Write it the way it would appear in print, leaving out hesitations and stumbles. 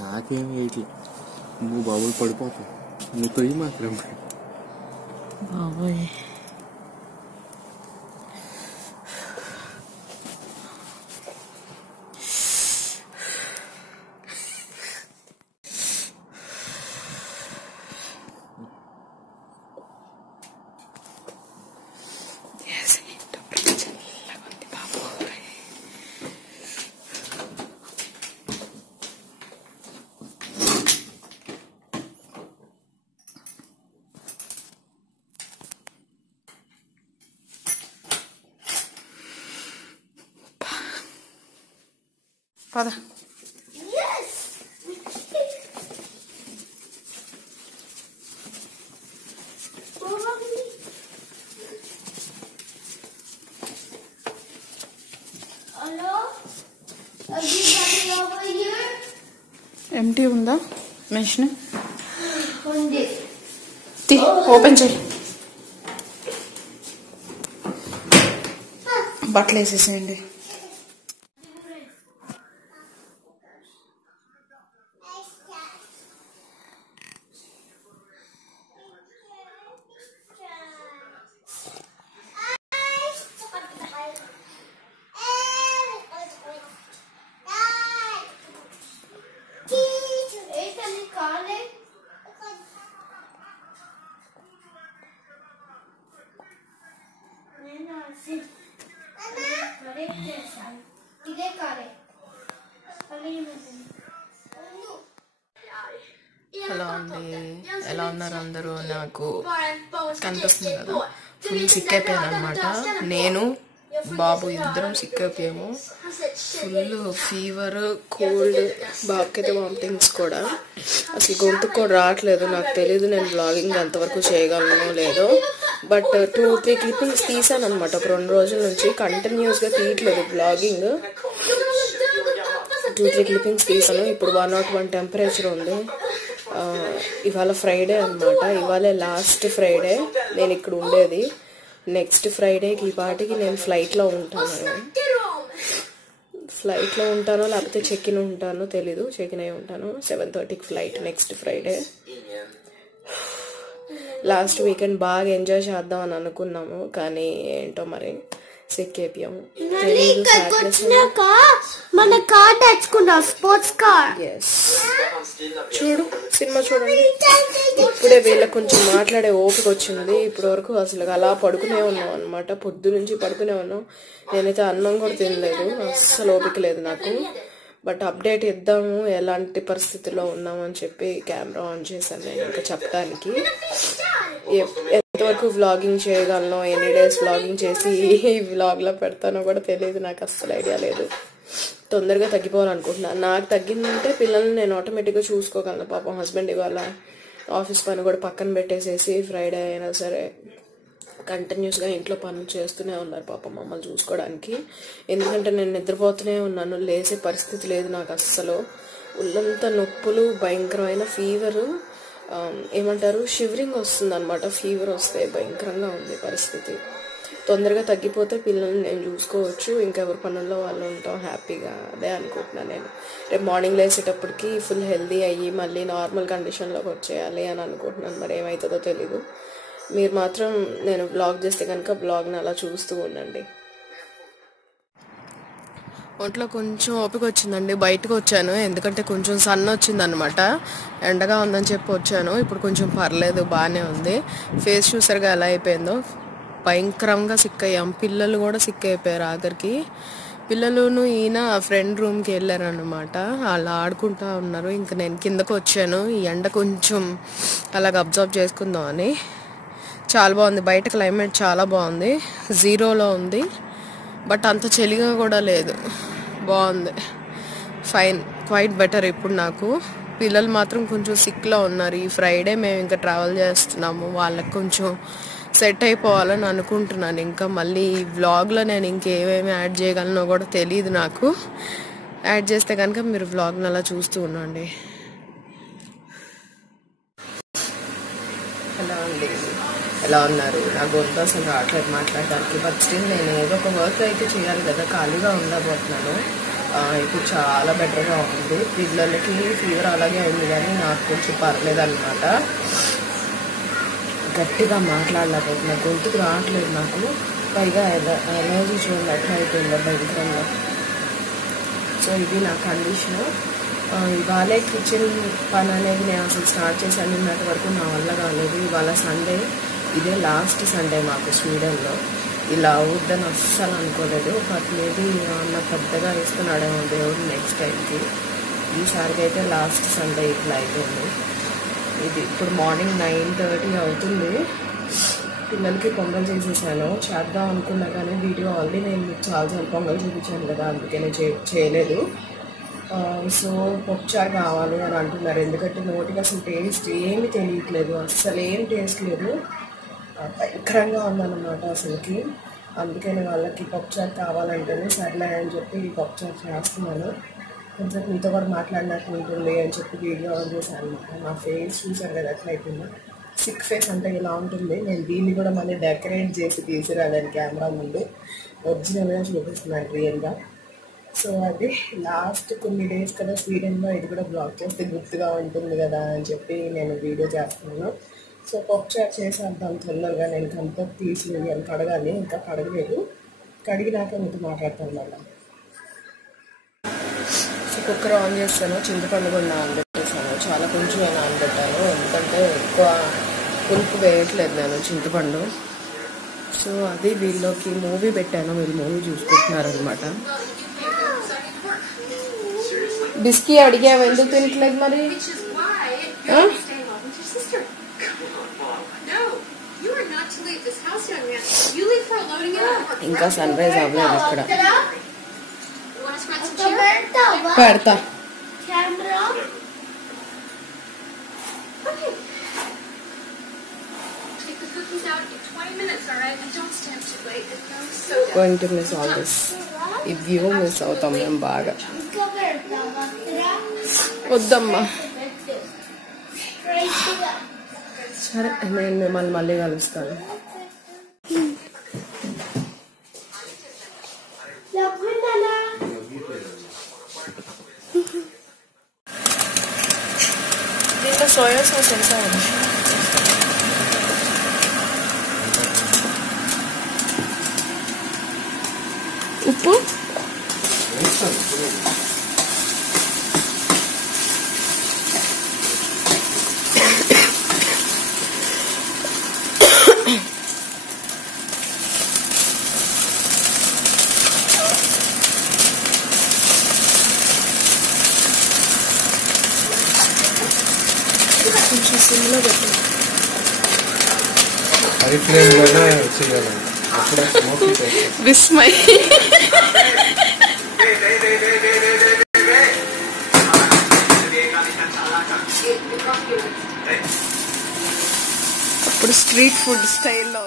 నాకేం వేయట్లే, నువ్వు బాబులు పడిపోతావు, నువ్వు తొయ్యి మాత్రం బాబోయ్. పద. ఎంటీ ఉందా మెషిన్? ఓపెన్ చేయి. బట్టలు వేసేసేయండి. హలో అండి, ఎలా ఉన్నారు అందరూ? నాకు కనిపిస్తుంది కదా, ఫుల్ సిక్ అయిపోయాను అనమాట. నేను బాబు ఇద్దరం సిక్ అయిపోయాము. ఫుల్ ఫీవర్, కోల్డ్, బాబుకైతే వామిటింగ్స్ కూడా. అసలు గొంతుకు కూడా రావట్లేదు. నాకు తెలీదు నేను బ్లాగింగ్ ఎంతవరకు చేయగలను లేదో. బట్ 2-3 క్లిప్పింగ్స్ తీసాను అనమాట. ఒక 2 రోజుల నుంచి కంటిన్యూస్గా తీయట్లేదు బ్లాగింగ్. 2-3 క్లిప్పింగ్స్ తీసాను. ఇప్పుడు 101 టెంపరేచర్ ఉంది. ఇవాళ ఫ్రైడే అనమాట. ఇవాళ లాస్ట్ ఫ్రైడే నేను ఇక్కడ ఉండేది. నెక్స్ట్ ఫ్రైడేకి ఈ పాటికి నేను ఫ్లైట్లో ఉంటాను. లేకపోతే చెక్ ఇన్ ఉంటానో తెలీదు. చెక్ ఇన్ అయి ఉంటాను. 7:30కి flight next Friday. Last weekend బాగా ఎంజాయ్ చేద్దాం అని అనుకున్నాము, కానీ ఏంటో మరి సిక్ అయిపోయాము. చూడు సినిమా చూడండి. ఇప్పుడే వీళ్ళకి కొంచెం మాట్లాడే ఓపిక వచ్చింది. ఇప్పటి వరకు అసలు అలా పడుకునే ఉన్నాం అనమాట. పొద్దు నుంచి పడుకునే ఉన్నాం. నేనైతే అన్నం కూడా తినలేదు. అస్సలు ఓపిక లేదు నాకు. బట్ అప్డేట్ ఇద్దాము ఎలాంటి పరిస్థితుల్లో ఉన్నాము అని చెప్పి కెమెరా ఆన్ చేశాను నేను ఇంకా చెప్పడానికి. ఎంతవరకు వ్లాగింగ్ చేయగలను, ఎన్ని డేస్ వ్లాగింగ్ చేసి ఈ వ్లాగ్లో పెడతానో కూడా తెలియదు. నాకు అస్సలు ఐడియా లేదు. తొందరగా తగ్గిపోవాలనుకుంటున్నాను. నాకు తగ్గిందంటే పిల్లల్ని నేను ఆటోమేటిక్గా చూసుకోగలను. పాపం హస్బెండ్ ఇవాళ ఆఫీస్ పని కూడా పక్కన పెట్టేసేసి ఫ్రైడే అయినా సరే కంటిన్యూస్గా ఇంట్లో పనులు చేస్తూనే ఉన్నారు పాపం మమ్మల్ని చూసుకోవడానికి. ఎందుకంటే నేను నిద్రపోతూనే ఉన్నాను, లేసే పరిస్థితి లేదు నాకు అస్సలు. ఒళ్ళంతా నొప్పులు, భయంకరమైన ఫీవరు, ఏమంటారు షివరింగ్ వస్తుంది అనమాట. ఫీవర్ వస్తే భయంకరంగా ఉంది పరిస్థితి. తొందరగా తగ్గిపోతే పిల్లల్ని నేను చూసుకోవచ్చు, ఇంకెవరి పనుల్లో వాళ్ళు ఉంటాం హ్యాపీగా. అదే అనుకుంటున్నాను నేను. రేపు మార్నింగ్ లేచేటప్పటికి ఫుల్ హెల్దీ అయ్యి మళ్ళీ నార్మల్ కండిషన్లోకి వచ్చేయాలి అని అనుకుంటున్నాను. మరి ఏమవుతుందో తెలీదు. మీరు మాత్రం నేను బ్లాగ్ చేస్తే కనుక బ్లాగ్ని అలా చూస్తూ ఉండండి. ఒంట్లో కొంచెం ఓపిక వచ్చిందండి. బయటకు వచ్చాను ఎందుకంటే కొంచెం సన్ వచ్చిందనమాట. ఎండగా ఉందని చెప్పి వచ్చాను. ఇప్పుడు కొంచెం పర్లేదు, బాగానే ఉంది. ఫేస్ చూసారుగా ఎలా అయిపోయిందో. భయంకరంగా సిక్ అయ్యాం. పిల్లలు కూడా సిక్ అయిపోయారు. ఆఖరికి పిల్లలును ఈయన ఫ్రెండ్ రూమ్కి వెళ్ళారనమాట. వాళ్ళు ఆడుకుంటూ ఉన్నారు. ఇంకా నేను కిందకు వచ్చాను. ఈ ఎండ కొంచెం అలాగ అబ్జర్వ్ చేసుకుందాం అని. చాలా బాగుంది బయట క్లైమేట్, చాలా బాగుంది. 0లో ఉంది, బట్ అంత చలిగా కూడా లేదు. బాగుంది, ఫైన్, క్వైట్ బెటర్ ఇప్పుడు నాకు. పిల్లలు మాత్రం కొంచెం సిక్లో ఉన్నారు. ఈ ఫ్రైడే మేము ఇంకా ట్రావెల్ చేస్తున్నాము. వాళ్ళకి కొంచెం సెట్ అయిపోవాలని అనుకుంటున్నాను. ఇంకా మళ్ళీ ఈ వ్లాగ్లో నేను ఇంకేమేమి యాడ్ చేయగలనో కూడా తెలియదు నాకు. యాడ్ చేస్తే కనుక మీరు వ్లాగ్ని అలా చూస్తూ ఉండండి. హలో అండి, ఎలా ఉన్నారు? నా గొంతు అసలు రావట్లేదు మాట్లాడడానికి. బట్ స్టిల్ నేను ఏదో ఒక వర్క్ అయితే చేయాలి కదా, ఖాళీగా ఉండబోతున్నాను. ఇప్పుడు చాలా బెటర్గా ఉంది. పిల్లలకి ఫీవర్ అలాగే ఉంది కానీ నాకు కొంచెం పర్లేదన్నమాట. గట్టిగా మాట్లాడలేకపోతున్నా, గొంతుకు రావట్లేదు నాకు. పైగా ఎనర్జీ చూడండి ఎట్లా అయిపోయిందో భయంకరంగా. సో ఇది నా కండిషన్. ఇవాళే కిచెన్ పని అనేది నేను అసలు స్టార్ట్ చేశాను. నిన్నటి వరకు నా వల్ల కాలేదు. ఇవాళ సండే, ఇదే లాస్ట్ సండే మాకు స్వీడన్లో. ఇలా అవుద్దని అస్సలు అనుకోలేదు. బట్ మేబీ అన్న పెద్దగా ఇస్తున్నాడేమో దేవుడు నెక్స్ట్ టైంకి. ఈసారికి అయితే లాస్ట్ సండే ఇట్లా అయిపోయింది. ఇది ఇప్పుడు మార్నింగ్ 9:30 అవుతుంది. పిల్లలకి పొంగల్ చేసేసాను. చేద్దాం అనుకున్నా కానీ వీడియో ఆల్రెడీ నేను మీకు చాలాసార్లు పొంగల్ చూపించాను కదా, అందుకే నేను చేయలేదు. సో పప్పుచారు కావాలి అని అంటున్నారు. ఎందుకంటే నోటికి అసలు టేస్ట్ ఏమి తెలియట్లేదు, అస్సలు ఏం టేస్ట్ లేదు. భయంకరంగా ఉందన్నమాట అసలుకి. అందుకని వాళ్ళకి పప్పుచారు కావాలంటేనే సర్లే అని చెప్పి పప్పుచారు చేస్తున్నాను. కొంచెం మీతో కూడా మాట్లాడినట్టు ఉంటుంది అని చెప్పి వీడియో ఆన్ చేశాను అనమాట. నా ఫేస్ చూసారు కదా ఎట్లా అయిపోయింది. సిక్ ఫేస్ అంటే ఇలా ఉంటుంది. నేను దీన్ని కూడా మళ్ళీ డెకరేట్ చేసి తీసుకురాలేను కెమెరా ముందు, ఒరిజినల్గా చూపిస్తున్నాను రియల్గా. సో అది లాస్ట్ కొన్ని డేస్ కదా స్వీడన్లో, ఇది కూడా బ్లాగ్ చేస్తే గుర్తుగా ఉంటుంది కదా అని చెప్పి నేను వీడియో చేస్తున్నాను. సో పప్పుచారు చేసేద్దాం తొందరగా. నేను కంతా తీసి అని కడగాలి, ఇంకా కడగలేదు. కడిగినాక మీకు మాట్లాడతాను మళ్ళీ. సో కుక్కర్ ఆన్ చేస్తాను. చింతపండు కూడా నానబెట్టేసాను. చాలా కొంచెం నానబెట్టాను, ఎందుకంటే ఎక్కువ పులుపు వేయట్లేదు నేను చింతపండు. సో అది వీళ్ళకి మూవీ పెట్టాను, వీళ్ళు మూవీ చూసుకుంటున్నారనమాట. బిస్కీ అడిగావు, ఎందుకు తినట్లేదు మరి? ఇంకా సన్ రైజ్ అవ్వలేదు ఇక్కడ. పెడతా. Going to miss all this. ఈ వ్యూ మిస్ అవుతాం మేము బాగా. వద్దమ్మా. సరే నేను మిమ్మల్ని మళ్ళీ కలుస్తాను. దీంట్లో సోయా సాస్ వేసాను. ఉప్పు కొంచెం సిమ్లో పెట్టు. హై ఫ్లేమ్లోనే చేయాలి. విస్మయ్ అప్పుడు స్ట్రీట్ ఫుడ్ స్టైల్లో